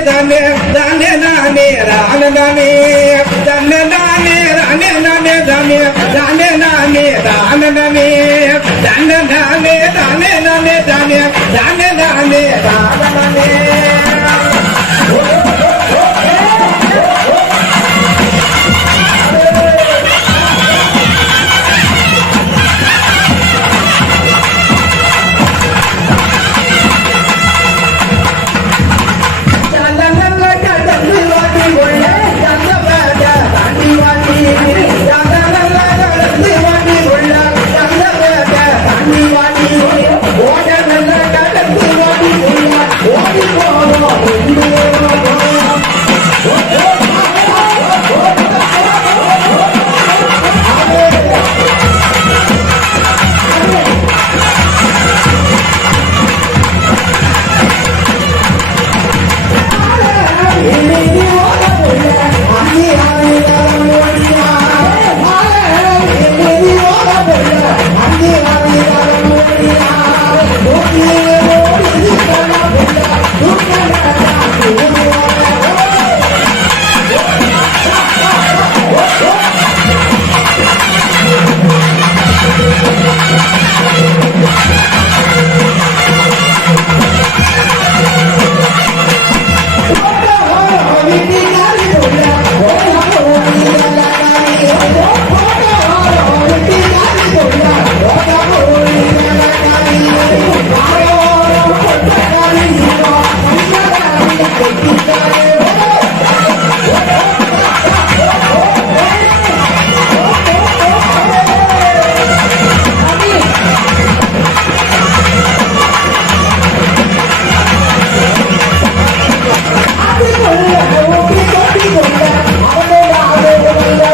దానే దానే నానే రాన నానే దానే నానే రానే నానే దానే దానే నానే రాన నానే దానే నానే దానే నానే దానే దానే నానే రాన నానే கொள்ள ஊட்டி கொட்டி கொள்ள அவனே அவனே உள்ளே